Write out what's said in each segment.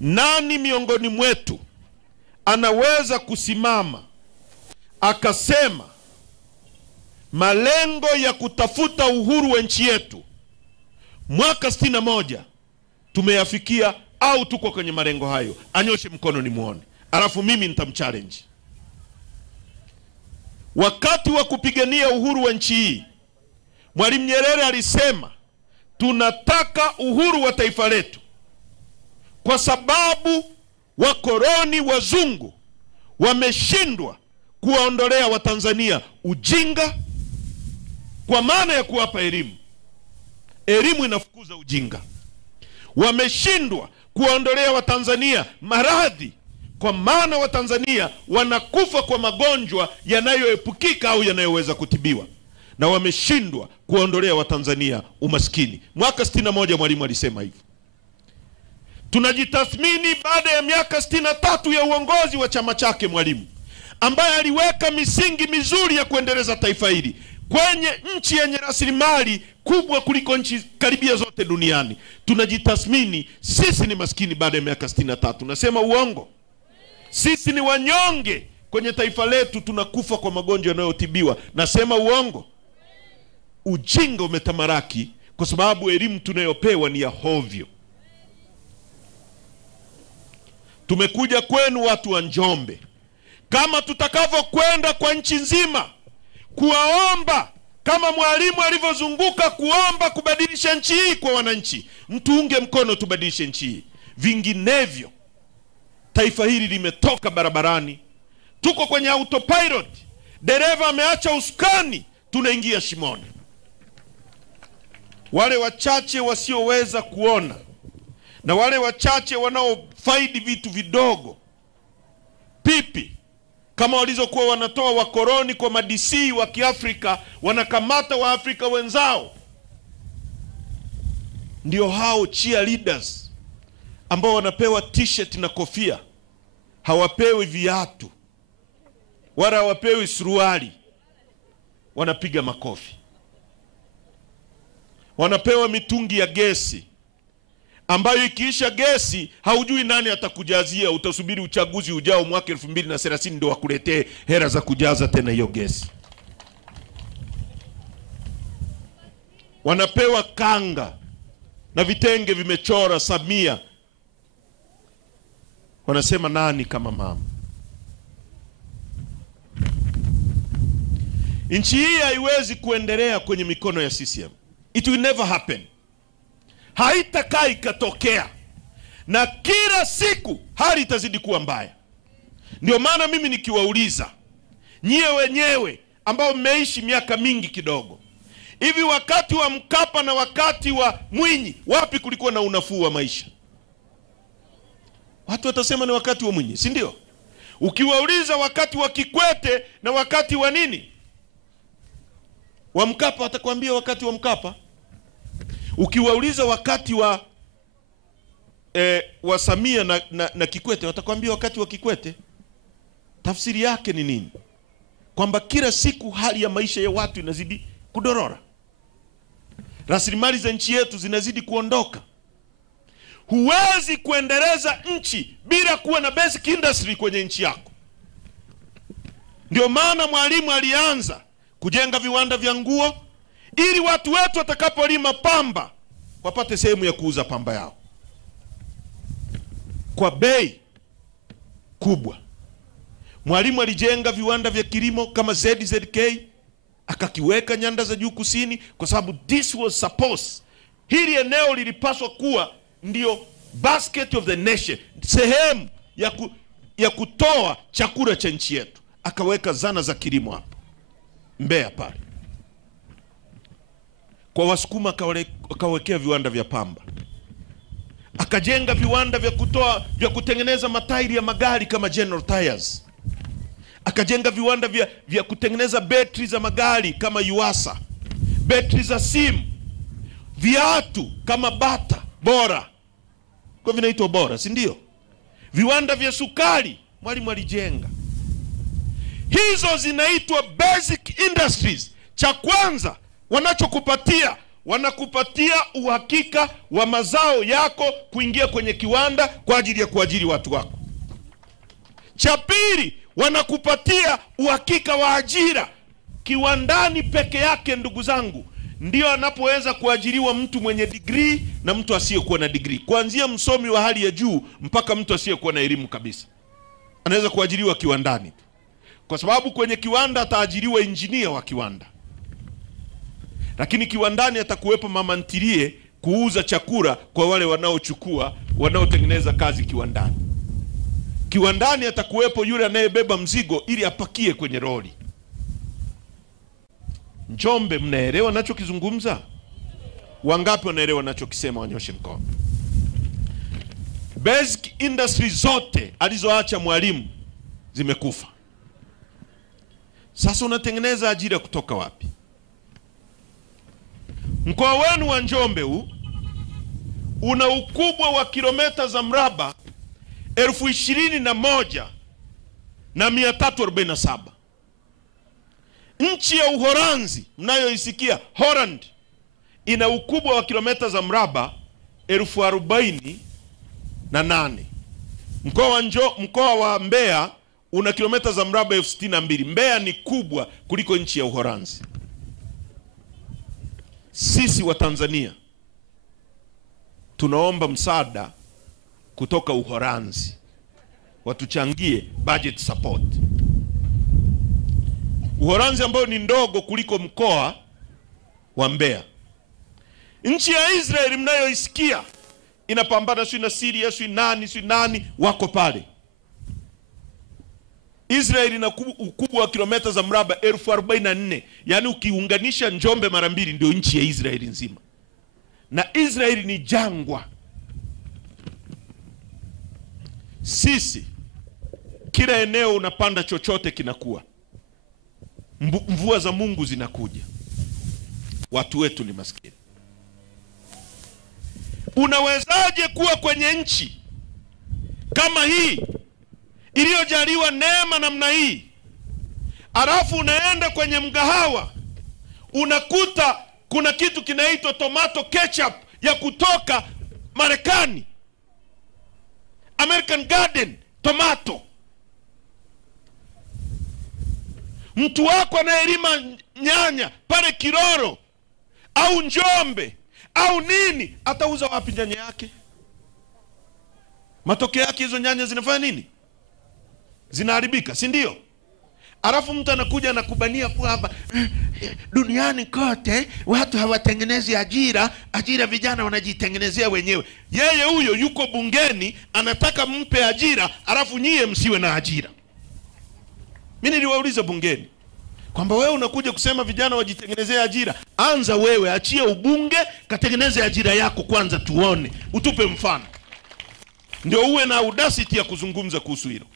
nani miongoni mwetu anaweza kusimama akasema malengo ya kutafuta uhuru wa nchi yetu mwaka 61 tumeyafikia au tuko kwenye malengo hayo? Anyoshe mkono nimuone, alafu mimi nitamchallenge. Wakati wa kupigania uhuru wa nchi hii, Mwalimu Nyerere alisema tunataka uhuru wa taifa letu kwa sababu wakoloni wazungu wameshindwa kuwaondolea Watanzania ujinga kwa maana ya kuwapa elimu. Elimu inafukuza ujinga. Wameshindwa kuwaondolea Watanzania maradhi kwa maana Watanzania wanakufa kwa magonjwa yanayoepukika au yanayoweza kutibiwa. Na wameshindwa kuwaondolea Watanzania umaskini. Mwaka 61 Mwalimu alisema hivyo. Tunajitathmini baada ya miaka 63 ya uongozi wa chama chake Mwalimu, ambaye aliweka misingi mizuri ya kuendeleza taifa hili kwenye nchi yenye rasilimali kubwa kuliko nchi karibia zote duniani. Tunajitathmini, sisi ni maskini baada ya miaka 63. Nasema uongo? Sisi ni wanyonge kwenye taifa letu, tunakufa kwa magonjwa yanayotibiwa. Nasema uongo? Ujinga umetamaraki kwa sababu elimu tunayopewa ni ya hovyo. Tumekuja kwenu watu wa Njombe, kama tutakavyokwenda kwa nchi nzima kuwaomba, kama Mwalimu alivyozunguka kuomba kubadilisha nchi hii kwa wananchi, mtuunge mkono tubadilishe nchi hii. Vinginevyo taifa hili limetoka barabarani, tuko kwenye autopilot, dereva ameacha usukani, tunaingia shimoni. Wale wachache wasioweza kuona na wale wachache wanaofaidi vitu vidogo, pipi kama walizokuwa wanatoa wakoloni kwa madisi wa Kiafrika, wanakamata wa Afrika wenzao, ndio hao cheerleaders ambao wanapewa t-shirt na kofia, hawapewi viatu wala hawapewi suruali, wanapiga makofi. Wanapewa mitungi ya gesi ambayo ikiisha gesi haujui nani atakujazia. Utasubiri uchaguzi ujao mwaka 2030 ndio wakuletee hela za kujaza tena hiyo gesi. Wanapewa kanga na vitenge vimechora Samia. Wanasema nani kama mama? Nchi hii haiwezi kuendelea kwenye mikono ya CCM. It will never happen. Haitakaa ikatokea, na kila siku hali itazidi kuwa mbaya. Ndio maana mimi nikiwauliza nyie wenyewe ambao mmeishi miaka mingi kidogo, hivi wakati wa Mkapa na wakati wa Mwinyi wapi kulikuwa na unafuu wa maisha? Watu watasema ni wakati wa Mwinyi, si ndio? Ukiwauliza wakati wa Kikwete na wakati wa nini, wa Mkapa, watakwambia wakati wa Mkapa. Ukiwauliza wakati wa Samia na Kikwete, watakwambia wakati wa Kikwete. Tafsiri yake ni nini? Kwamba kila siku hali ya maisha ya watu inazidi kudorora, rasilimali za nchi yetu zinazidi kuondoka. Huwezi kuendeleza nchi bila kuwa na basic industry kwenye nchi yako. Ndio maana Mwalimu alianza kujenga viwanda vya nguo ili watu wetu watakapolima pamba wapate sehemu ya kuuza pamba yao kwa bei kubwa. Mwalimu alijenga viwanda vya kilimo kama ZZK, akakiweka nyanda za juu kusini, kwa sababu this was supposed, hili eneo lilipaswa kuwa ndio basket of the nation, sehemu ya kutoa chakula cha nchi yetu. Akaweka zana za kilimo hapa Mbeya pale. Kwa Wasukuma akawekea viwanda vya pamba. Akajenga viwanda vya kutengeneza matairi ya magari kama General Tires. Akajenga viwanda vya kutengeneza betri za magari kama Yuasa, betri za simu, viatu kama Bata, Bora. Kwa vinaitwa Bora, si ndio? Viwanda vya sukari Mwalimu alijenga. Hizo zinaitwa basic industries. Cha kwanza wanachokupatia wanakupatia uhakika wa mazao yako kuingia kwenye kiwanda kwa ajili ya kuajiri watu wako. Cha pili, wanakupatia uhakika wa ajira. Kiwandani peke yake, ndugu zangu, ndio anapoweza kuajiriwa mtu mwenye degree na mtu asiyekuwa na degree. Kuanzia msomi wa hali ya juu mpaka mtu asiyekuwa na elimu kabisa anaweza kuajiriwa kiwandani. Kwa sababu kwenye kiwanda ataajiriwa injinia wa kiwanda, lakini kiwandani atakuwepo mama ntilie kuuza chakula kwa wale wanaotengeneza kazi kiwandani. Kiwandani atakuwepo yule anayebeba mzigo ili apakie kwenye lori. Njombe, mnaelewa ninachokizungumza? Wangapi wanaelewa ninachokisema? Wanyoshe mkono. Basic industry zote alizoacha Mwalimu zimekufa. Sasa unatengeneza ajira kutoka wapi? Mkoa wenu wa Njombe huu una ukubwa wa kilomita za mraba 21,347. Nchi ya Uholanzi mnayoisikia, Holland, ina ukubwa wa kilomita za mraba 48,000. Mkoa wa Mbeya una kilomita za mraba 62,000. Mbeya ni kubwa kuliko nchi ya Uholanzi. Sisi wa Tanzania tunaomba msaada kutoka Uholanzi watuchangie budget support. Uholanzi ambayo ni ndogo kuliko mkoa wa Mbeya. Nchi ya Israeli mnayoisikia inapambana na Syria, nani wako pale. Israeli ina ukubwa wa kilomita za mraba 44,000. Yaani ukiunganisha Njombe mara mbili ndio nchi ya Israeli nzima. Na Israeli ni jangwa. Sisi kila eneo unapanda chochote kinakuwa. Mvua za Mungu zinakuja. Watu wetu ni maskini. Unawezaje kuwa kwenye nchi kama hii iliyojaliwa neema namna hii, alafu unaenda kwenye mgahawa unakuta kuna kitu kinaitwa tomato ketchup ya kutoka Marekani, American Garden tomato. Mtu wako anayelima nyanya pale Kiroro au Njombe au nini, atauza wapi nyanya yake? Matokeo yake hizo nyanya zinafanya nini? Zinaharibika, si ndio? Alafu mtu anakuja na kubania kwamba duniani kote watu hawatengenezi ajira, vijana wanajitengenezea wenyewe. Yeye huyo yuko bungeni anataka mpe ajira, alafu nyie msiwe na ajira. Mimi niliwauliza bungeni kwamba wewe unakuja kusema vijana wajitengenezea ajira. Anza wewe, achia ubunge, katengeneze ajira yako kwanza tuone, utupe mfano. Ndio uwe na audacity ya kuzungumza kuhusu hilo.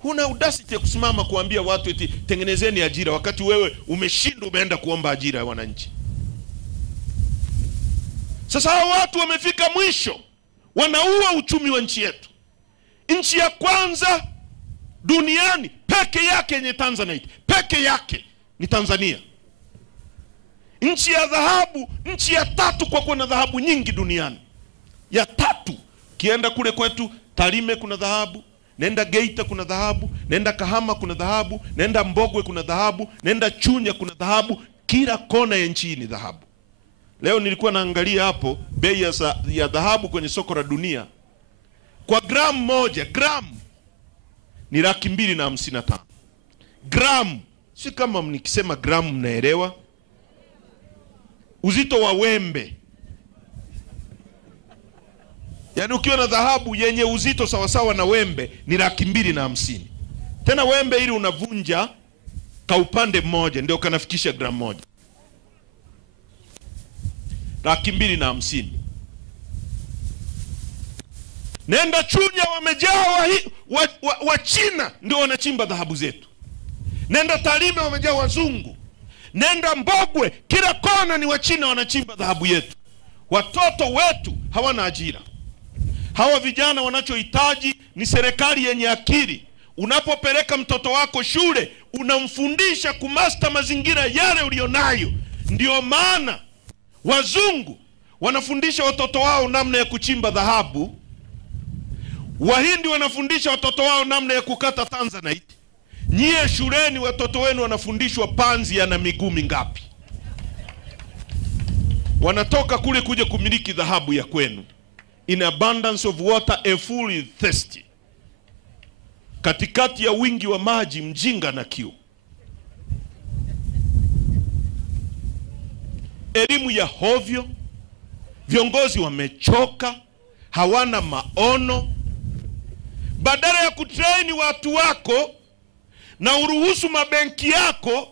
Huna audacity ya kusimama kuambia watu eti tengenezeni ajira wakati wewe umeshindwa, umeenda kuomba ajira ya wananchi. Sasa hao watu wamefika mwisho, wanaua uchumi wa nchi yetu. Nchi ya kwanza duniani peke yake yenye Tanzanite peke yake ni Tanzania. Nchi ya dhahabu, nchi ya tatu kwa kuwa na dhahabu nyingi duniani, ya tatu. Kienda kule kwetu Tarime kuna dhahabu, nenda Geita kuna dhahabu, nenda Kahama kuna dhahabu, nenda Mbogwe kuna dhahabu, nenda Chunya kuna dhahabu. Kila kona ya nchi ni dhahabu. Leo nilikuwa naangalia hapo bei ya dhahabu kwenye soko la dunia. Kwa gramu moja, gramu ni 255,000. Gramu, si kama mnikisema gramu mnaelewa. Uzito wa wembe. Yaani ukiwa na dhahabu yenye uzito sawasawa na wembe ni 250,000. Tena wembe ili unavunja ka upande mmoja ndio kanafikisha gramu moja. 250,000. Nenda Chunya wamejaa wa China ndio wanachimba dhahabu zetu. Nenda Tarime wamejaa wazungu. Nenda Mbogwe kila kona ni wa China wanachimba dhahabu yetu. Watoto wetu hawana ajira. Hawa vijana wanachohitaji ni serikali yenye akili. Unapopeleka mtoto wako shule, unamfundisha kumasta mazingira yale ulionayo. Ndio maana wazungu wanafundisha watoto wao namna ya kuchimba dhahabu, Wahindi wanafundisha watoto wao namna ya kukata tanzanite. Nyie shuleni watoto wenu wanafundishwa panzi yana miguu mingapi. Wanatoka kule kuja kumiliki dhahabu ya kwenu. In abundance of water a fool is thirsty. Katikati ya wingi wa maji mjinga na kiu. Elimu ya hovyo, viongozi wamechoka, hawana maono. Badala ya kutraini watu wako na uruhusu mabenki yako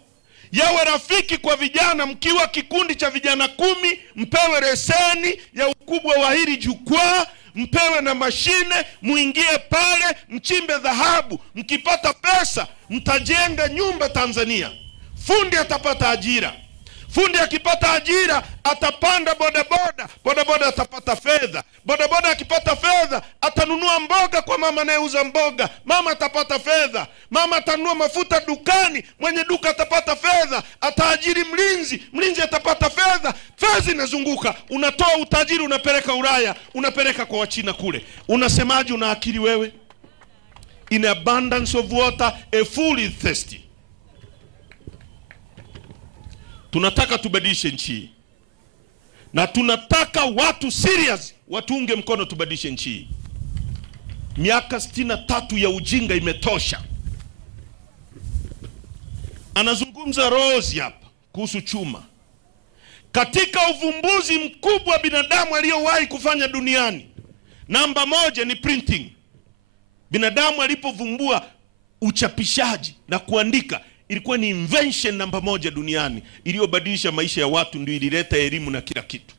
yawe rafiki kwa vijana, mkiwa kikundi cha vijana 10 mpewe leseni ya ukubwa wa hili jukwaa, mpewe na mashine, muingie pale mchimbe dhahabu. Mkipata pesa mtajenga nyumba Tanzania. Fundi atapata ajira. Fundi akipata ajira atapanda bodaboda, bodaboda atapata fedha. Bodaboda akipata fedha atanunua mboga kwa mama anayeuza mboga, mama atapata fedha. Mama atanunua mafuta dukani, mwenye duka atapata fedha. Ataajiri mlinzi, mlinzi atapata fedha. Fedha inazunguka, unatoa utajiri unapeleka Ulaya, unapeleka kwa Wachina kule. Unasemaje, una akili wewe? In abundance of water a fool is thirsty. Tunataka tubadilishe nchi. Na tunataka watu serious watunge mkono tubadilishe nchi. Miaka 63 ya ujinga imetosha. Anazungumza Rose hapa kuhusu chuma. Katika uvumbuzi mkubwa binadamu aliyowahi kufanya duniani, namba 1 ni printing. Binadamu alipovumbua uchapishaji na kuandika, ilikuwa ni invention namba 1 duniani iliyobadilisha maisha ya watu, ndio ilileta elimu na kila kitu.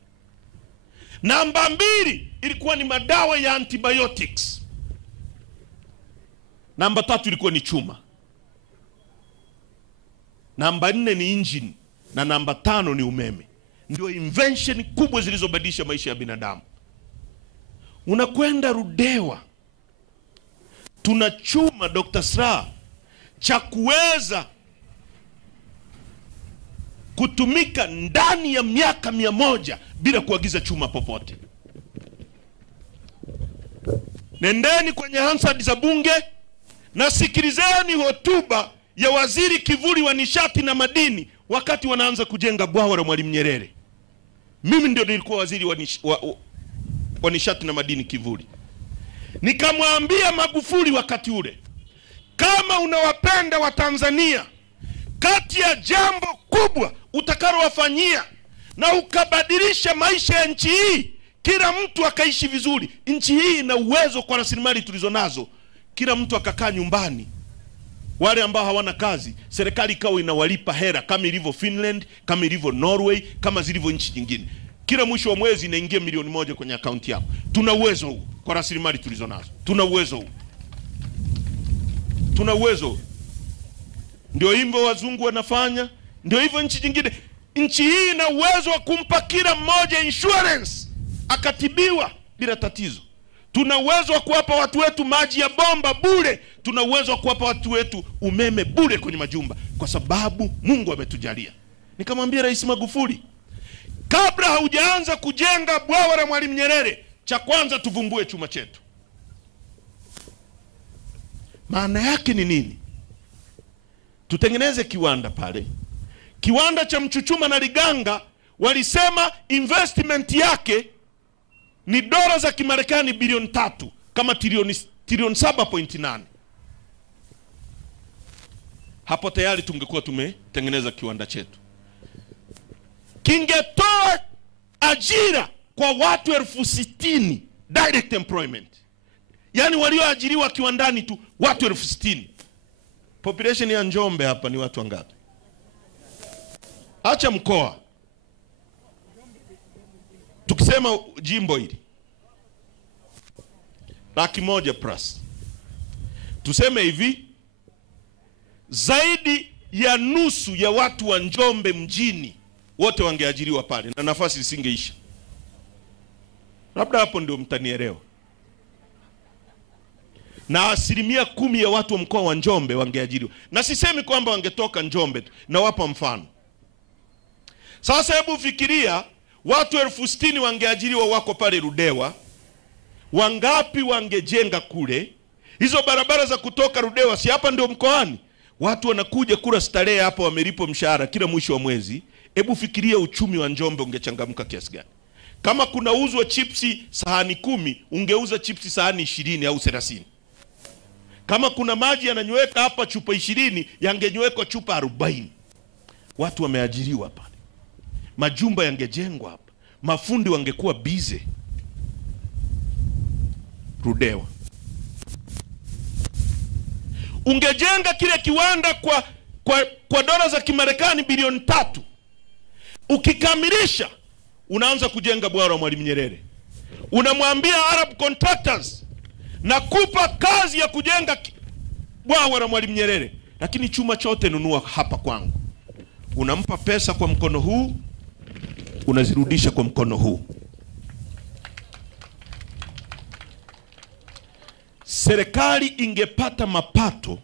Namba 2 ilikuwa ni madawa ya antibiotics. Namba 3 ilikuwa ni chuma. Namba 4 ni engine na namba 5 ni umeme. Ndio invention kubwa zilizobadilisha maisha ya binadamu. Unakwenda Rudewa, tuna chuma Dr. Slaa cha kuweza kutumika ndani ya miaka 100 bila kuagiza chuma popote. Nendeni kwenye Hansard za bunge na sikilizeni hotuba ya waziri kivuli wa nishati na madini wakati wanaanza kujenga bwawa la Mwalimu Nyerere. Mimi ndio nilikuwa waziri wa nishati na madini kivuli. Nikamwambia Magufuli wakati ule, kama unawapenda wa Tanzania, kati ya jambo kubwa utakalowafanyia na ukabadilisha maisha ya nchi hii, kila mtu akaishi vizuri. Nchi hii ina uwezo kwa rasilimali tulizonazo. Kila mtu akakaa nyumbani. Wale ambao hawana kazi, serikali ikawa inawalipa hera kama ilivyo Finland, kama ilivyo Norway, kama zilivyo nchi nyingine. Kila mwisho wa mwezi inaingia milioni 1 kwenye akaunti yako. Tuna uwezo huu kwa rasilimali tulizonazo. Tuna uwezo huu. Tuna uwezo. Ndio hivyo wazungu wanafanya, ndio hivyo nchi nyingine. Nchi hii ina uwezo wa kumpa kila mmoja insurance akatibiwa bila tatizo. Tuna uwezo wa kuwapa watu wetu maji ya bomba bure. Tuna uwezo wa kuwapa watu wetu umeme bure kwenye majumba, kwa sababu Mungu ametujalia. Nikamwambia Rais Magufuli, kabla haujaanza kujenga bwawa la Mwalimu Nyerere, cha kwanza tuvumbue chuma chetu. Maana yake ni nini? Tutengeneze kiwanda pale. Kiwanda cha Mchuchuma na Liganga walisema investment yake ni dola za Kimarekani bilioni 3, kama trilioni 7.8. Hapo tayari tungekuwa tumetengeneza kiwanda chetu. Kingetoa ajira kwa watu 60,000 direct employment. Yani walioajiriwa kiwandani tu watu 60,000. Population ya Njombe hapa ni watu wangapi? Acha mkoa. Tukisema jimbo hili 100,000+. Tuseme hivi, zaidi ya nusu ya watu wa Njombe mjini wote wangeajiriwa pale na nafasi isingeisha. Labda hapo ndio mtanielewa. Na 10% ya watu wa mkoa wa Njombe wangeajiriwa. Na sisemi kwamba wangetoka Njombe tu, na wapa mfano. Sasa hebu fikiria, watu 60,000 wangeajiriwa wako pale Ludewa, wangapi wangejenga kule? Hizo barabara za kutoka Ludewa, si hapa ndio mkoani? Watu wanakuja kula starehe hapa, wamelipwa mshahara kila mwisho wa mwezi. Hebu fikiria uchumi wa Njombe ungechangamka kiasi gani. Kama kuna uzwa chipsi sahani 10, ungeuza chipsi sahani 20 au 30. Kama kuna maji yananyweka hapa chupa 20, yangenywekwa chupa 40. Watu wameajiriwa pale. Majumba yangejengwa hapa. Mafundi wangekuwa busy. Ludewa. Ungejenga kile kiwanda kwa dola za Kimarekani bilioni 3. Ukikamilisha, unaanza kujenga bwawa la Mwalimu Nyerere. Unamwambia Arab Contractors, nakupa kazi ya kujenga bwawa la Mwalimu Nyerere, lakini chuma chote nunua hapa kwangu. Unampa pesa kwa mkono huu, unazirudisha kwa mkono huu. Serikali ingepata mapato.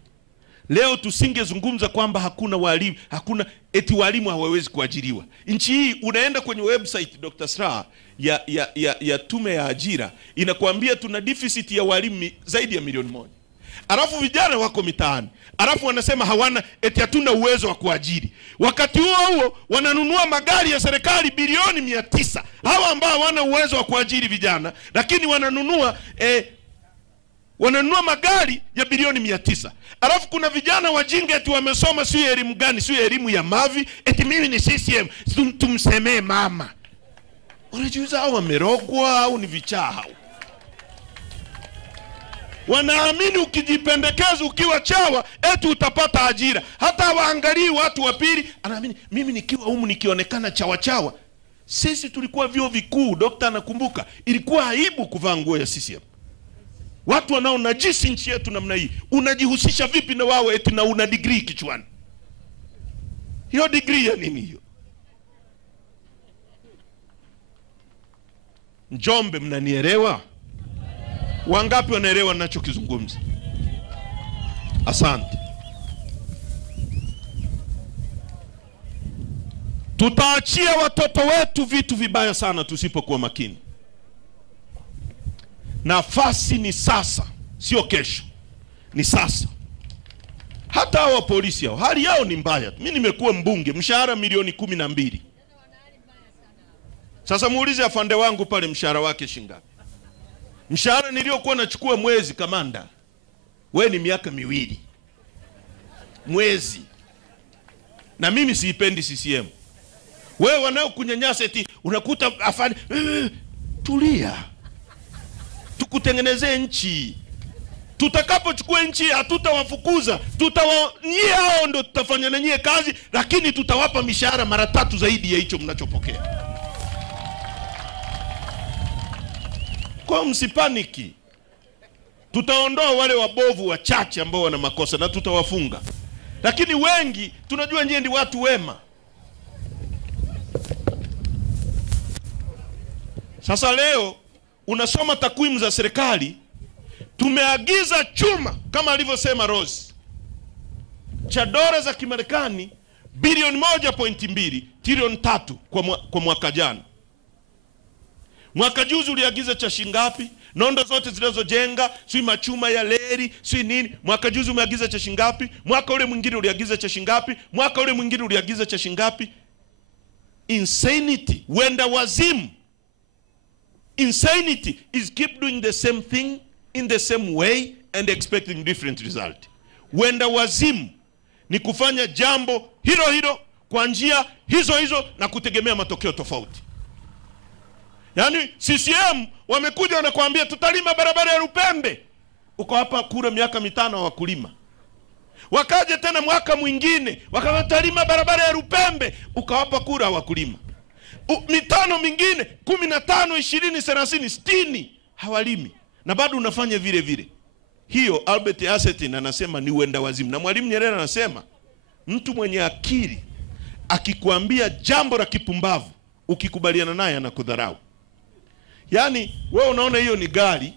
Leo tusingezungumza kwamba hakuna walimu, eti walimu hawawezi kuajiriwa. Nchi hii, unaenda kwenye website Dr. Slaa ya tume ya ajira, inakuambia tuna deficit ya walimu zaidi ya 1,000,000. Alafu vijana wako mitaani. Alafu wanasema eti hatuna uwezo wa kuajiri. Wakati huo wananunua magari ya serikali bilioni 900. Hawa ambao hawana uwezo wa kuajiri vijana, lakini wananunua magari ya bilioni 900. Alafu kuna vijana wajinga eti wamesoma sio elimu gani, sio elimu ya mavi, eti mimi ni CCM, tumsemee mama. Unajiuliza hao wamerogwa au ni vichaa hao? Wanaamini ukijipendekeza ukiwa chawa eti utapata ajira. Hata waangalii watu wa pili, anaamini mimi nikiwa humu nikionekana chawa. Sisi tulikuwa vyuo vikuu, dokta anakumbuka, ilikuwa aibu kuvaa nguo ya CCM. Watu wanao najisi nchi yetu namna hii. Unajihusisha vipi na wao eti na una degree kichwani? Hiyo degree ya nini hiyo? Njombe, mnanielewa? Wangapi wanaelewa ninachokizungumza? Asante. Tutaachia watoto wetu vitu vibaya sana tusipokuwa makini. Nafasi ni sasa, sio kesho. Ni sasa. Hata hawa polisi hao, hali yao ni mbaya. Mimi nimekuwa mbunge, mshahara milioni 12. Sasa muulize afande wangu pale mshahara wake shingapi? Mshahara niliokuwa nachukua mwezi, kamanda, wewe ni miaka 2 mwezi. Na mimi siipendi CCM. Wewe wanao kunyanyasa eti unakuta afande, tulia. Tukutengenezee nchi. Tutakapochukua nchi hatutawafukuza. Nyie hao ndo tutafanya na nyie kazi, lakini tutawapa mishahara mara 3 zaidi ya hicho mnachopokea. Kwa msipaniki. Tutaondoa wale wabovu wachache ambao wana makosa na tutawafunga. Lakini wengi tunajua nyie ndi watu wema. Sasa leo unasoma takwimu za serikali, tumeagiza chuma kama alivyosema Rose cha dola za Kimarekani bilioni 1.2, trilioni 3 kwa mwaka jana. Mwaka juzi uliagiza cha shingapi? Nondo zote zilizojenga, sui machuma ya leri, sui nini, mwaka juzi umeagiza cha shingapi? Mwaka ule mwingine uliagiza cha shingapi? Mwaka ule mwingine uliagiza cha shingapi? Insanity, wenda wazimu. Insanity is keep doing the same thing in the same way and expecting different result. Wenda wazimu ni kufanya jambo hilo kwa njia hizo na kutegemea matokeo tofauti. Yaani CCM wamekuja wanakuambia tutalima barabara ya Lupembe. Uko hapa kura miaka 5 hawakulima. Wakaje tena mwaka mwingine wakatalima barabara ya Lupembe, ukawapa kura hawakulima. Mitano mingine 15, 20, 30, 60 hawalimi. Na bado unafanya vile vile. Hiyo Albert Einstein anasema ni uenda wazimu. Na Mwalimu Nyerere anasema mtu mwenye akili akikuambia jambo la kipumbavu, ukikubaliana naye anakudharau. Yaani wewe unaona hiyo ni gari,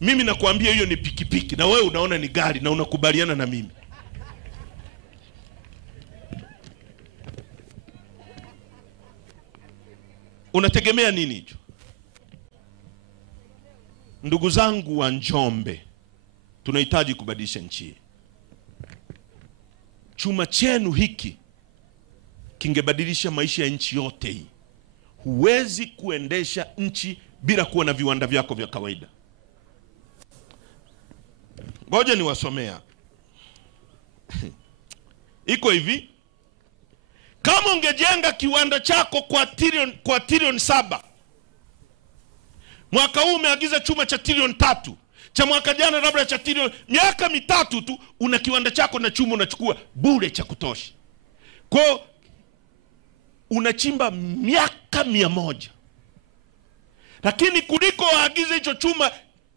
mimi nakuambia hiyo ni pikipiki, na wewe unaona ni gari na unakubaliana na mimi. Unategemea nini hicho? Ndugu zangu wa Njombe, tunahitaji kubadilisha nchi. Chuma chenu hiki kingebadilisha maisha ya nchi yote hii. Huwezi kuendesha nchi bila kuwa na viwanda vyako vya kawaida. Ngoja niwasomea. Iko hivi. Kama ungejenga kiwanda chako kwa trilioni 7, mwaka huu umeagiza chuma cha trilioni 3, cha mwaka jana labda cha trilioni, miaka mitatu tu una kiwanda chako na chuma unachukua bure cha kutosha. Kwa unachimba miaka 100. Lakini kuliko waagize hicho chuma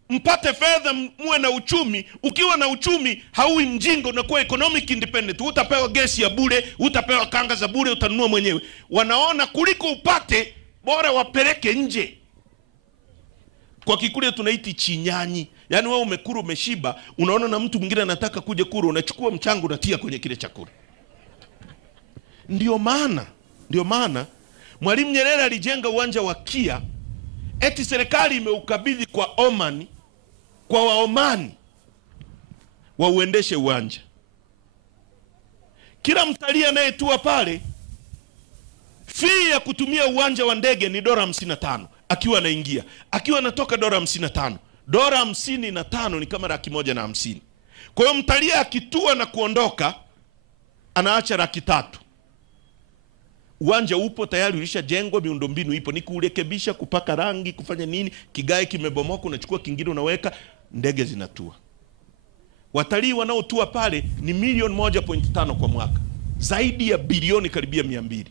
mpate fedha muwe na uchumi, ukiwa na uchumi haui mjinga, unakuwa economic independent. Utapewa gesi ya bure, utapewa kanga za bure, utanunua mwenyewe. Wanaona kuliko upate bora wapeleke nje. Kwa Kikuria tunaiti chinyanyi. Yaani wewe umekuru umeshiba, unaona na mtu mwingine anataka kuja kuru, unachukua mchango unatia kwenye kile chakula. Ndio maana Mwalimu Nyerere alijenga uwanja wa Kia, eti serikali imeukabidhi kwa Oman, kwa Waomani wauendeshe uwanja. Kila mtalii anayetua pale, fee ya kutumia uwanja wa ndege ni $55 akiwa anaingia. Akiwa anatoka $55. $55 ni kama $150. Kwa hiyo mtalii akitua na kuondoka anaacha $300. Uwanja upo tayari, ulishajengwa, miundombinu ipo, ni kurekebisha, kupaka rangi, kufanya nini. Kigae kimebomoka, unachukua kingine unaweka, ndege zinatua. Watalii wanaotua pale ni 1.5 kwa mwaka, zaidi ya bilioni karibia 200.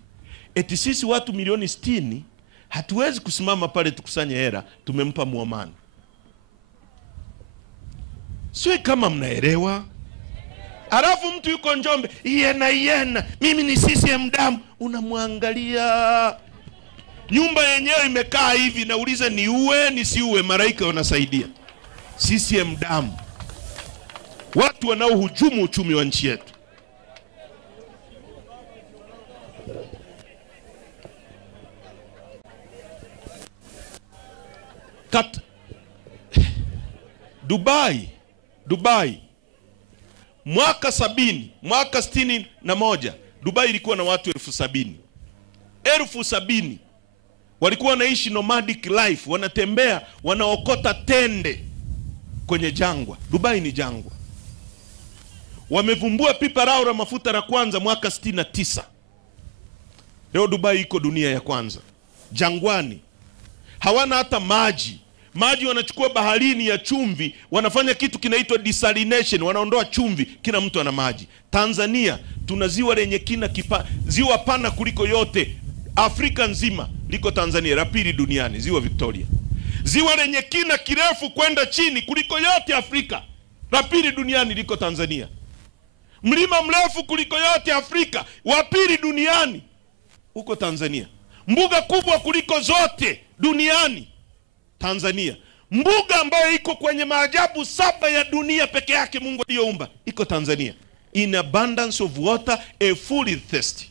Eti sisi watu milioni 60 hatuwezi kusimama pale tukusanye hela, tumempa Muomani. Sio kama mnaelewa. Alafu mtu yuko Njombe, yena mimi ni CCM damu, unamwangalia. Nyumba yenyewe imekaa hivi, nauliza ni uwe nisiuwe, malaika wanasaidia. CCM damu. Watu wanaohujumu uchumi wa nchi yetu. Dubai mwaka 61 Dubai ilikuwa na watu 70,000 walikuwa wanaishi nomadic life, wanatembea, wanaokota tende kwenye jangwa. Dubai ni jangwa. Wamevumbua pipa lao la mafuta la kwanza mwaka 69. Leo Dubai iko dunia ya kwanza. Jangwani. Hawana hata maji. Maji wanachukua baharini ya chumvi, wanafanya kitu kinaitwa desalination, wanaondoa chumvi, kila mtu ana maji. Tanzania tuna ziwa lenye kina ziwa pana kuliko yote Afrika nzima liko Tanzania, la pili duniani, ziwa Victoria. Ziwa lenye kina kirefu kwenda chini kuliko yote Afrika, la pili duniani liko Tanzania. Mlima mrefu kuliko yote Afrika, wa pili duniani uko Tanzania. Mbuga kubwa kuliko zote duniani, Tanzania. Mbuga ambayo iko kwenye maajabu 7 ya dunia peke yake Mungu aliyoumba iko Tanzania. In abundance of water, a fully thirsty.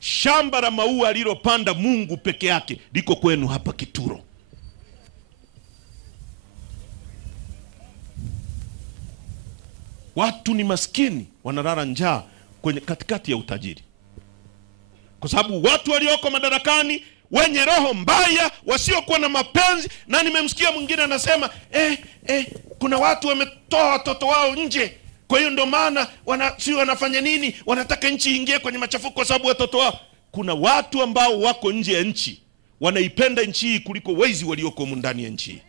Shamba la maua alilopanda Mungu peke yake liko kwenu hapa Kituro. Watu ni maskini, wanalala njaa kwenye katikati ya utajiri. Kwa sababu watu walioko madarakani wenye roho mbaya, wasiokuwa na mapenzi. Na nimemsikia mwingine anasema kuna watu wametoa watoto wao nje, kwa hiyo ndio maana wanafanya nini, wanataka nchi ingie kwenye machafuko kwa sababu watoto wao. Kuna watu ambao wako nje ya nchi wanaipenda nchi hii kuliko wezi walioko ndani ya nchi,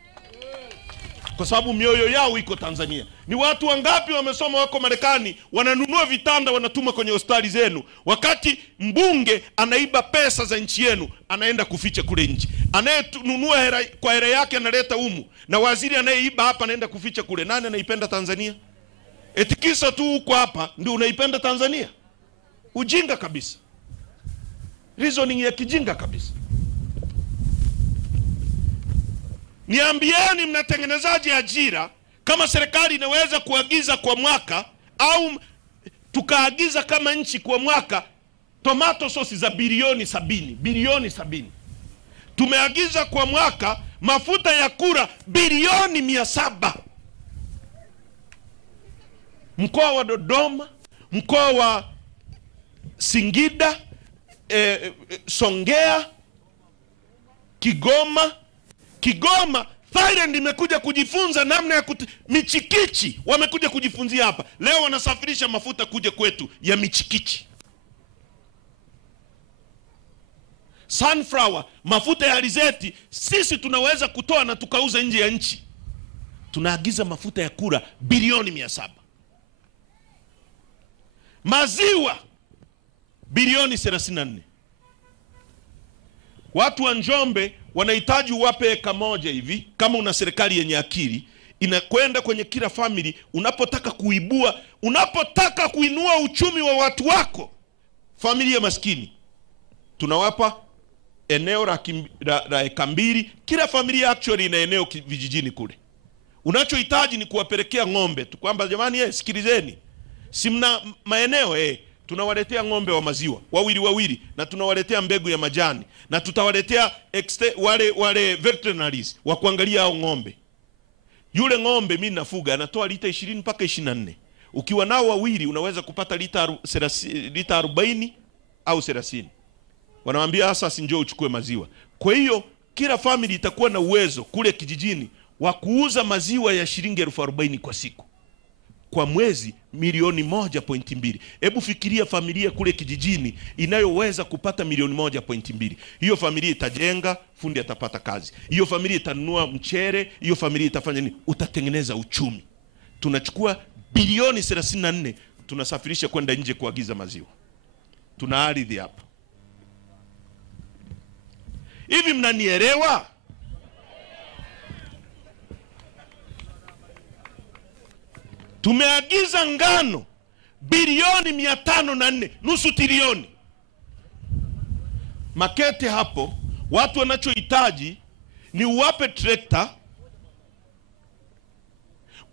kwa sababu mioyo yao iko Tanzania. Ni watu wangapi wamesoma wako Marekani, wananunua vitanda wanatuma kwenye hospitali zenu, wakati mbunge anaiba pesa za nchi yenu anaenda kuficha kule nje. Anayenunua kwa hela yake analeta humu, na waziri anayeiba hapa anaenda kuficha kule. Nani anaipenda Tanzania? Etikisa tu huko hapa ndio unaipenda Tanzania? Ujinga kabisa. Reasoning ya kijinga kabisa. Niambieni, mnatengenezaje ajira kama serikali inaweza kuagiza kwa mwaka, au tukaagiza kama nchi kwa mwaka tomato sauce za bilioni 70. Tumeagiza kwa mwaka mafuta ya kura bilioni 700. Mkoa wa Dodoma, mkoa wa Singida, Songea, Kigoma, Thailand imekuja kujifunza namna ya michikichi, wamekuja kujifunzia hapa. Leo wanasafirisha mafuta kuja kwetu ya michikichi. Sunflower, mafuta ya alizeti, sisi tunaweza kutoa na tukauza nje ya nchi. Tunaagiza mafuta ya kura bilioni 700. Maziwa bilioni 34. Watu wa Njombe wanahitaji uwape eka moja hivi, kama una serikali yenye akili, inakwenda kwenye kila family. Unapotaka kuinua uchumi wa watu wako, familia maskini, tunawapa eneo la eka 2. Kila familia actually ina eneo vijijini kule. Unachohitaji ni kuwapelekea ng'ombe tu, kwamba jamani, sikilizeni, si mna maeneo, tunawaletea ng'ombe wa maziwa wawili na tunawaletea mbegu ya majani, na tutawaletea wale veterinaries wa kuangalia hao ng'ombe. Yule ng'ombe mimi nafuga anatoa lita 20 mpaka 24. Ukiwa nao wawili unaweza kupata lita 40 au 30. Wanamwambia sasa njoo uchukue maziwa. Kwa hiyo kila family itakuwa na uwezo kule kijijini wa kuuza maziwa ya shilingi 40,000 kwa siku. Kwa mwezi milioni 1.2. Hebu fikiria familia kule kijijini inayoweza kupata milioni 1.2. Hiyo familia itajenga, fundi atapata kazi. Hiyo familia itanunua mchere, hiyo familia itafanya nini? Utatengeneza uchumi. Tunachukua bilioni 34 tunasafirisha kwenda nje kuagiza maziwa. Tuna ardhi hapa. Hivi mnanielewa? Tumeagiza ngano bilioni 504, nusu trilioni. Makete hapo, watu wanachohitaji ni uwape trekta,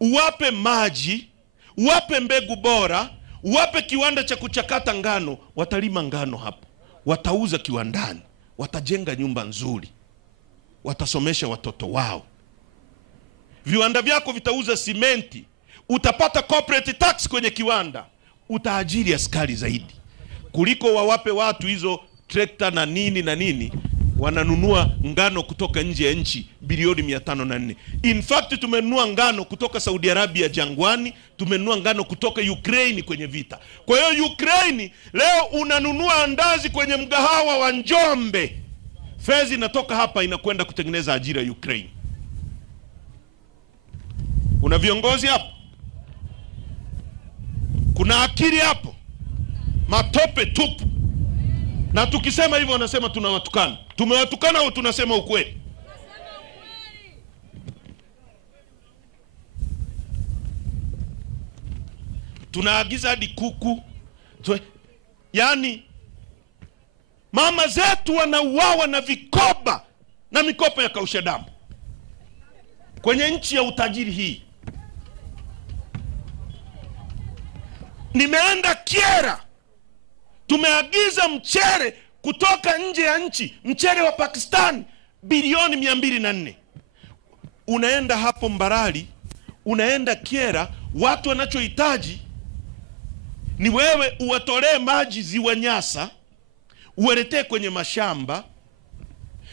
uwape maji, uwape mbegu bora, uwape kiwanda cha kuchakata ngano. Watalima ngano hapo, watauza kiwandani, watajenga nyumba nzuri, watasomesha watoto wao. Viwanda vyako vitauza simenti, utapata corporate tax kwenye kiwanda, utaajiri askari zaidi kuliko wawape watu hizo trekta na nini. Wananunua ngano kutoka nje ya nchi bilioni 504. In fact tumenunua ngano kutoka Saudi Arabia jangwani, tumenunua ngano kutoka Ukraine kwenye vita. Kwa hiyo Ukraine leo unanunua andazi kwenye mgahawa wa Njombe, fedha inatoka hapa inakwenda kutengeneza ajira Ukraine. Una viongozi hapo, kuna akili hapo, matope tupu. Na tukisema hivyo wanasema tunawatukana. Tumewatukana au tunasema ukweli? Tunaagiza hadi kuku. Yaani mama zetu wanauawa na vikoba na mikopo ya kausha damu kwenye nchi ya utajiri hii. Nimeenda Kiera, tumeagiza mchere kutoka nje ya nchi, mchere wa Pakistan bilioni 204. Unaenda hapo Mbarali, unaenda Kiera, watu wanachohitaji ni wewe uwatolee maji ziwa Nyasa, uwaletee kwenye mashamba.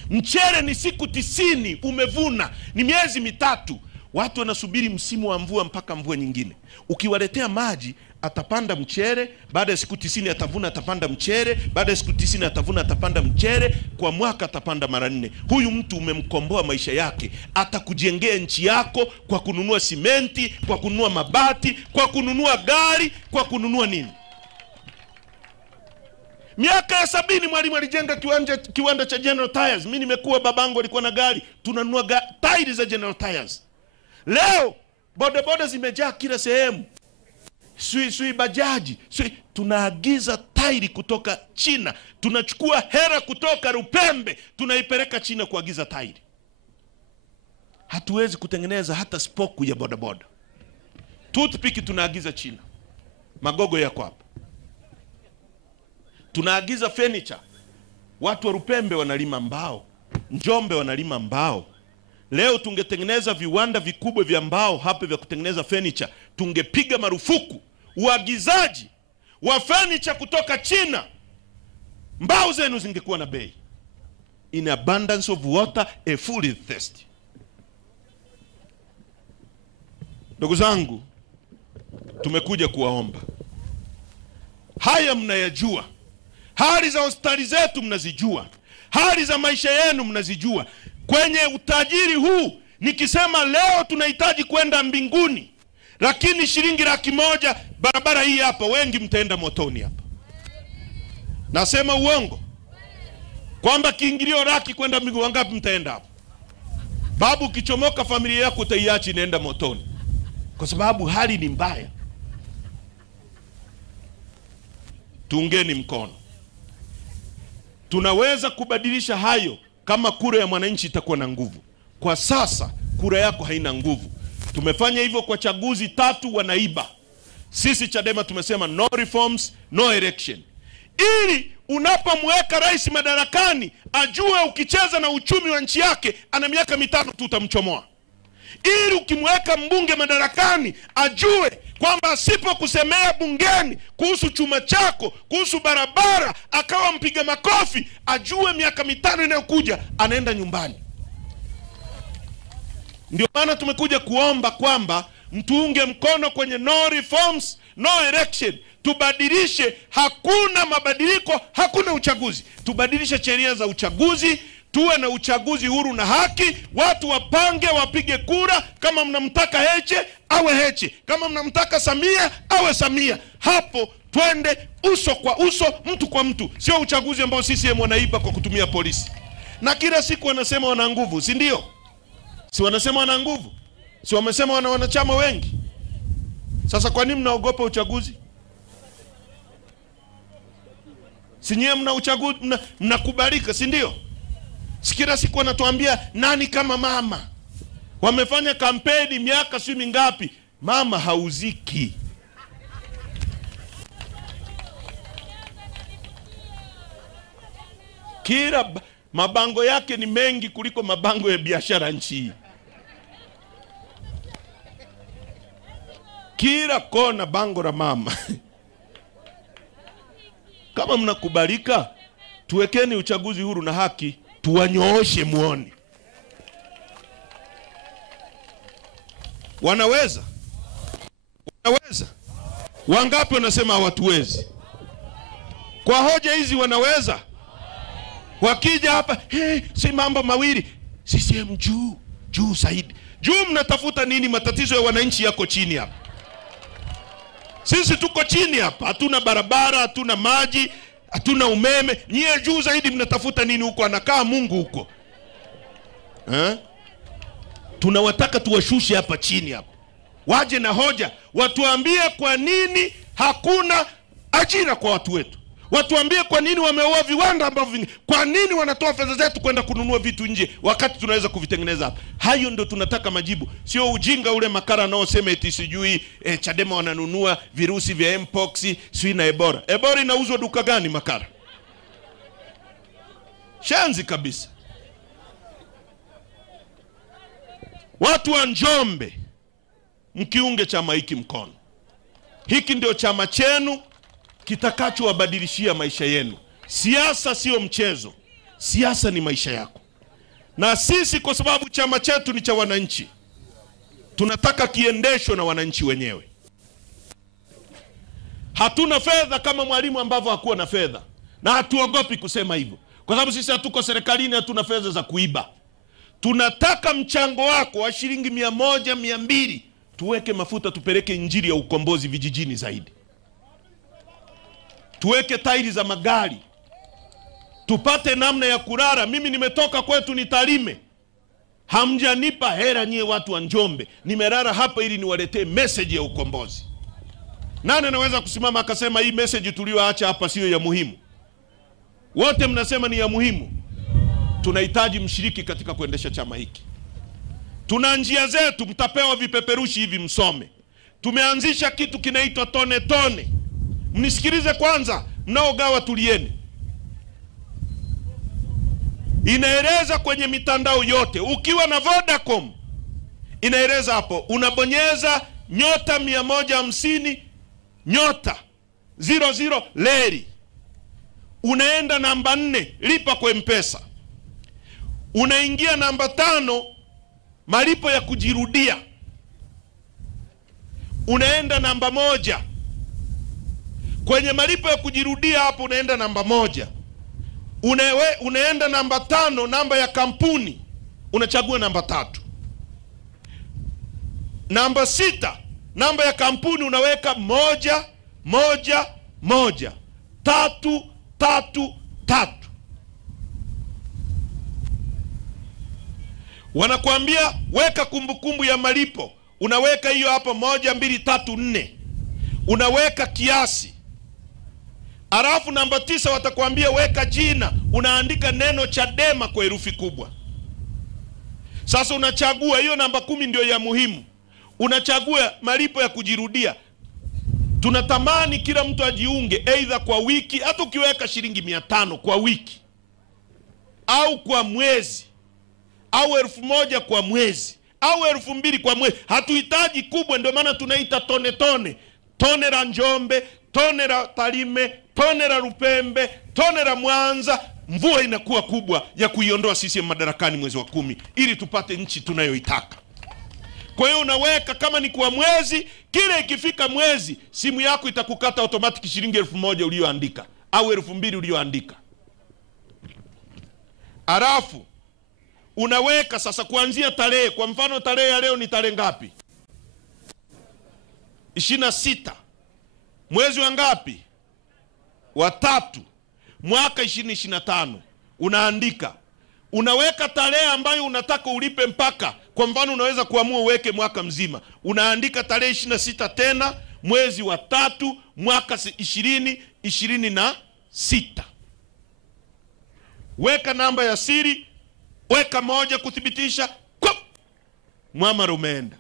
Mchere ni siku 90 umevuna, ni miezi 3. Watu wanasubiri msimu wa mvua mpaka mvua nyingine. Ukiwaletea maji, atapanda mchere, baada ya siku 90 atavuna, atapanda mchere, baada ya siku 90 atavuna, atapanda mchere, kwa mwaka atapanda mara 4. Huyu mtu umemkomboa maisha yake, atakujengea nchi yako kwa kununua simenti, kwa kununua mabati, kwa kununua gari, kwa kununua nini. Miaka ya 70 Mwalimu alijenga kiwanda cha General Tires. Mimi nimekuwa, babangu alikuwa na gari, tunanunua tairi za General Tires. Leo bodaboda zimejaa kila sehemu. Sui bajaji, tunaagiza tairi kutoka China. Tunachukua hera kutoka Rupembe, tunaipeleka China kuagiza tairi. Hatuwezi kutengeneza hata spoku ya bodaboda. Toothpick tunaagiza China. Magogo yako hapa. Tunaagiza furniture. Watu wa Rupembe wanalima mbao, Njombe wanalima mbao. Leo tungetengeneza viwanda vikubwa vya mbao hapa vya kutengeneza furniture. Tungepiga marufuku uagizaji wa furniture kutoka China. Mbao zenu zingekuwa na bei. In abundance of water, a fool is thirsty. Ndugu zangu, tumekuja kuwaomba. Haya mnayajua. Hali za hospitali zetu mnazijua. Hali za maisha yenu mnazijua. Kwenye utajiri huu, nikisema leo tunahitaji kwenda mbinguni, lakini shilingi 100,000 barabara hii hapa, wengi mtaenda motoni hapa. Nasema uongo? Kwamba kiingilio laki kwenda mbinguni, wangapi mtaenda hapa? Babu, kichomoka familia yako utaiachi inaenda motoni. Kwa sababu hali ni mbaya. Tuungeni mkono. Tunaweza kubadilisha hayo kama kura ya mwananchi itakuwa na nguvu. Kwa sasa kura yako haina nguvu. Tumefanya hivyo kwa chaguzi 3 wanaiba. Sisi Chadema tumesema no reforms, no election. Ili unapomweka rais madarakani ajue ukicheza na uchumi wa nchi yake ana miaka 5 tu utamchomoa. Ili ukimweka mbunge madarakani ajue kwamba asipokusemea bungeni kuhusu chuma chako, kuhusu barabara, akawa mpiga makofi, ajue miaka 5 inayokuja anaenda nyumbani. Ndio maana tumekuja kuomba kwamba mtuunge mkono kwenye no reforms, no election. Tubadilishe, hakuna mabadiliko, hakuna uchaguzi. Tubadilishe sheria za uchaguzi, tuwe na uchaguzi huru na haki, watu wapange, wapige kura. Kama mnamtaka Heche, awe Heche. Kama mnamtaka Samia, awe Samia. Hapo twende uso kwa uso, mtu kwa mtu. Sio uchaguzi ambao CCM wanaiba kwa kutumia polisi. Na kila siku wanasema wana nguvu, si ndio? Si wanasema wana nguvu? Si wamesema wana wanachama wengi? Sasa kwa nini mnaogopa uchaguzi? Si nyie mna uchaguzi, mnakubalika, si ndio? Sikira siku wanatuambia nani kama mama. Wamefanya kampeni miaka si mingapi. Mama hauziki. Kila mabango yake ni mengi kuliko mabango ya biashara nchi. Kila kona bango la mama. Kama mnakubalika, tuwekeni uchaguzi huru na haki, tuwanyooshe muone. Wanaweza? Wanaweza? Wangapi wanasema hawatuwezi? Kwa hoja hizi wanaweza? Wakija hapa, si mambo mawili, CCM juu zaidi. Juu mnatafuta nini? Matatizo ya wananchi yako chini hapa. Sisi tuko chini hapa, hatuna barabara, hatuna maji, hatuna umeme. Nyie juu zaidi mnatafuta nini huko? Anakaa Mungu huko. Tunawataka tuwashushe hapa chini hapa. Waje na hoja, watuambie kwa nini hakuna ajira kwa watu wetu. Watuambie kwa nini wameoa viwanda ambavyo, kwa nini wanatoa fedha zetu kwenda kununua vitu nje wakati tunaweza kuvitengeneza hapa. Hayo ndio tunataka majibu. Sio ujinga ule makara nao sema eti sijui Chadema wananunua virusi vya Mpox, sui na Ebola. Ebola inauzwa duka gani makara? Shanzi kabisa. Watu wa Njombe, mkiunge chama hiki mkono. Hiki ndio chama chenu kitakacho wabadilishia maisha yenu. Siasa sio mchezo. Siasa ni maisha yako. Na sisi kwa sababu chama chetu ni cha wananchi, tunataka kiendeshwe na wananchi wenyewe. Hatuna fedha kama Mwalimu ambavyo hakuwa na fedha. Na hatuogopi kusema hivyo. Kwa sababu sisi hatuko serikalini, hatuna fedha za kuiba. Tunataka mchango wako wa shilingi 100, 200. Tuweke mafuta, tupeleke injili ya ukombozi vijijini zaidi. Tuweke tairi za magari. Tupate namna ya kulala. Mimi nimetoka kwetu nitalime. Hamjanipa hera nyie watu wa Njombe. Nimelala hapa ili niwaletee message ya ukombozi. Nani anaweza kusimama akasema hii message tulioacha hapa sio ya muhimu? Wote mnasema ni ya muhimu. Tunahitaji mshiriki katika kuendesha chama hiki. Tuna njia zetu, mtapewa vipeperushi hivi msome. Tumeanzisha kitu kinaitwa tone tone. Mnisikilize kwanza. mnaogawa tulieni. Inaeleza kwenye mitandao yote. Ukiwa na Vodacom inaeleza hapo, unabonyeza nyota 150 nyota 00 leri, unaenda namba 4 lipa kwa M-Pesa, unaingia namba 5 malipo ya kujirudia, unaenda namba 1. Kwenye malipo ya kujirudia hapo unaenda namba 1, unaenda namba 5 namba ya kampuni, unachagua namba 3. Namba 6 namba ya kampuni unaweka 1 1 1 3 3 3. Wanakuambia weka kumbukumbu ya malipo, unaweka hiyo hapo 1 2 3 4, unaweka kiasi. Alafu namba 9 watakwambia weka jina, unaandika neno Chadema kwa herufi kubwa. Sasa unachagua hiyo namba 10, ndio ya muhimu. Unachagua malipo ya kujirudia. Tunatamani kila mtu ajiunge aidha kwa wiki, hata ukiweka shilingi 500 kwa wiki au kwa mwezi au 1000 kwa mwezi au 2000 kwa mwezi. Hatuhitaji kubwa, ndio maana tunaita tone tone. Tone la Njombe, tone la Tarime, tone la Lupembe, tone la Mwanza. Mvua inakuwa kubwa ya kuiondoa CCM madarakani mwezi wa 10 ili tupate nchi tunayoitaka. Kwa hiyo unaweka kama ni kwa mwezi, kile ikifika mwezi simu yako itakukata automatic shilingi 1000 uliyoandika au 2000 uliyoandika. Alafu unaweka sasa kuanzia tarehe. Kwa mfano tarehe ya leo ni tarehe ngapi? 26 mwezi wa ngapi? Wa 3 mwaka 2025. Unaandika, unaweka tarehe ambayo unataka ulipe mpaka. Kwa mfano unaweza kuamua uweke mwaka mzima, unaandika tarehe 26 tena mwezi wa 3 mwaka 2026. Weka namba ya siri, weka 1 kuthibitisha. Mwamara umeenda.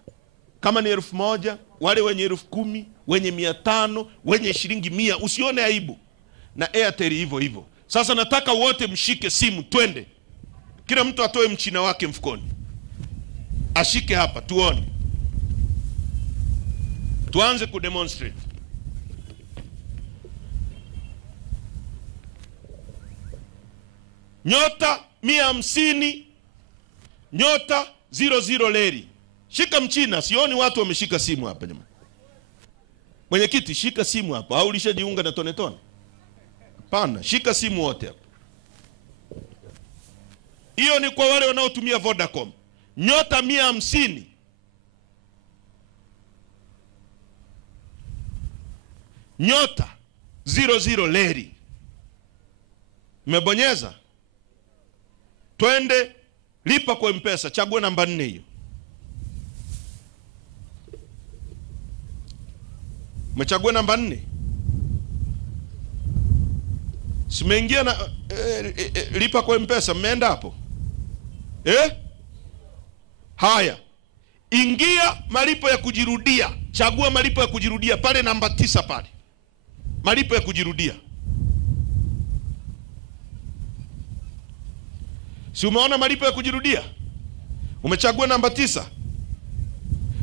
Kama ni 1000, wale wenye 10,000, wenye 500, wenye shilingi 100, usione aibu. Na Airtel hivyo hivyo. Sasa nataka wote mshike simu, twende. Kila mtu atoe mchina wake mfukoni, ashike hapa tuone. Tuanze kudemonstrate. Nyota 150 nyota 00 leri. Shika mchina, sioni watu wameshika simu hapa jamani. Mwenyekiti, shika simu hapa, au ulishajiunga na tone tone? Hapana, shika simu wote hapa. Hiyo ni kwa wale wanaotumia Vodacom. Nyota 150 nyota 00 leri. Mmebonyeza? Twende lipa kwa M-Pesa, chagua namba 4 hiyo. Umechagua namba 4? Simeingia na lipa kwa M-Pesa, mmeenda hapo? Haya. Ingia malipo ya kujirudia. Chagua malipo ya kujirudia pale namba 9 pale. Malipo ya kujirudia. Si umeona malipo ya kujirudia? Umechagua namba 9.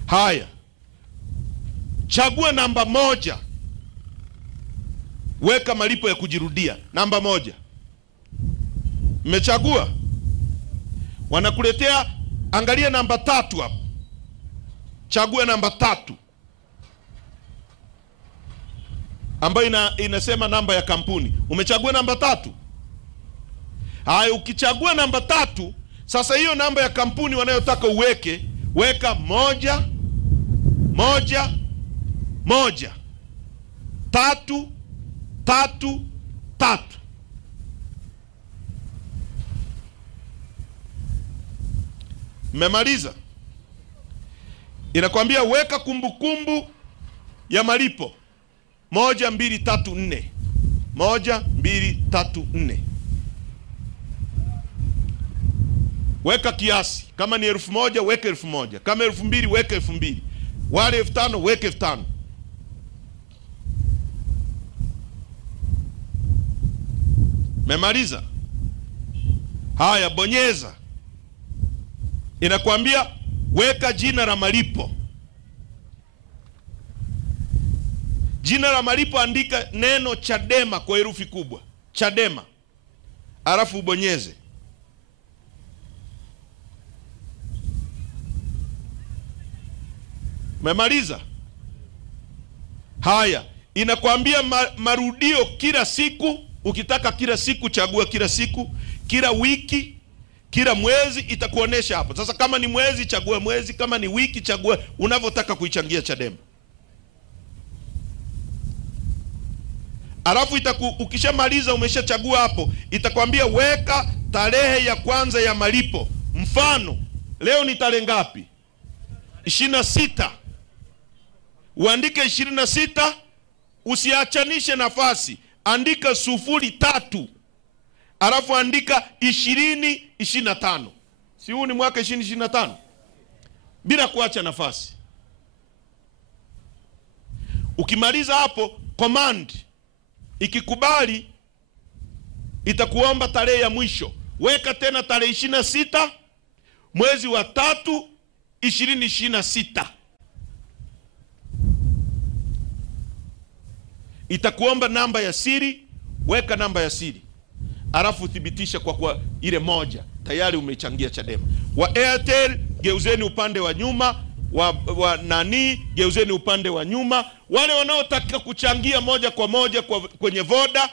Haya. Chagua namba 1. Weka malipo ya kujirudia namba 1. Mmechagua? Wanakuletea, angalia namba 3 hapo. Chagua namba 3 ambayo inasema namba ya kampuni. Umechagua namba 3? Haya, ukichagua namba 3, sasa hiyo namba ya kampuni wanayotaka uweke, weka 1 1 1 3 3 3. Mmemaliza? Inakwambia weka kumbukumbu ya malipo 1 2 3 4. 1 2 3 4. Weka kiasi. Kama ni 1000 weka 1000. Kama 2000 weka 2000. Wale 5000 weka 5000. Memaliza? Haya, bonyeza. Inakwambia weka jina la malipo. Jina la malipo, andika neno Chadema kwa herufi kubwa, Chadema, alafu ubonyeze. Memaliza? Haya, inakwambia marudio kila siku. Ukitaka kila siku, chagua kila siku, kila wiki, kila mwezi, itakuonesha hapo. Sasa kama ni mwezi, chagua mwezi, kama ni wiki, chagua unavyotaka kuichangia Chadema. Alafu ukishamaliza, umeshachagua hapo, itakwambia weka tarehe ya kwanza ya malipo. Mfano, leo ni tarehe ngapi? 26. Uandike 26, usiachanishe nafasi. Andika 03, alafu andika 2025. Si huu ni mwaka 2025? Bila kuacha nafasi. Ukimaliza hapo, command ikikubali, itakuomba tarehe ya mwisho. Weka tena tarehe 26 mwezi wa 3 2026. Itakuomba namba ya siri, weka namba ya siri. Alafu thibitisha kwa ile moja, tayari umechangia Chadema. Wa Airtel, geuzeni upande wa nyuma. Wa nani, geuzeni upande wa nyuma. Wale wanaotaka kuchangia moja kwa moja kwenye Voda,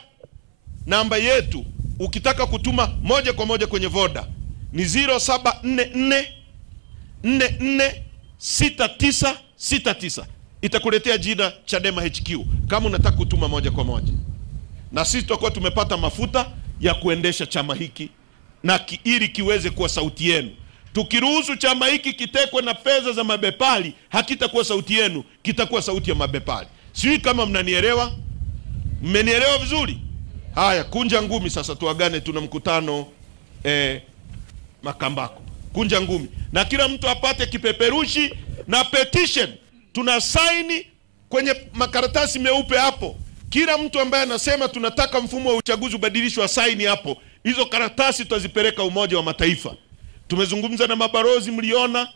namba yetu ukitaka kutuma moja kwa moja kwenye Voda ni 0744446969. Itakuletea jina Chadema HQ kama unataka kutuma moja kwa moja. Na sisi tutakuwa tumepata mafuta ya kuendesha chama hiki na ili kiweze kuwa sauti yenu. Tukiruhusu chama hiki kitekwe na fedha za mabepari, hakitakuwa sauti yenu, kitakuwa sauti ya mabepari. Sijui kama mnanielewa. Mmenielewa vizuri? Haya, kunja ngumi sasa, tuagane, tuna mkutano Makambako. Kunja ngumi na kila mtu apate kipeperushi na petition. Tuna saini kwenye makaratasi meupe hapo. Kila mtu ambaye anasema tunataka mfumo wa uchaguzi ubadilishwe, saini hapo. Hizo karatasi tutazipeleka Umoja wa Mataifa. Tumezungumza na mabalozi, mliona.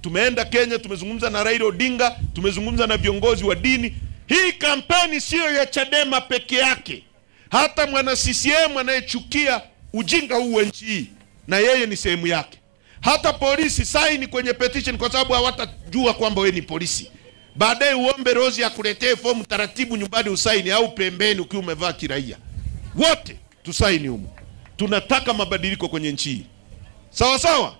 Tumeenda Kenya, tumezungumza na Raila Odinga, tumezungumza na viongozi wa dini. Hii kampeni sio ya Chadema peke yake. Hata mwana CCM anayechukia ujinga huu nchi hii, na yeye ni sehemu yake. Hata polisi saini kwenye petition, kwa sababu hawatajua kwamba wewe ni polisi. Baadaye uombe Rozi akuletee fomu taratibu nyumbani usaini, au pembeni ukiwa umevaa kiraia. Wote tusaini humo. Tunataka mabadiliko kwenye nchi hii. Sawa sawa?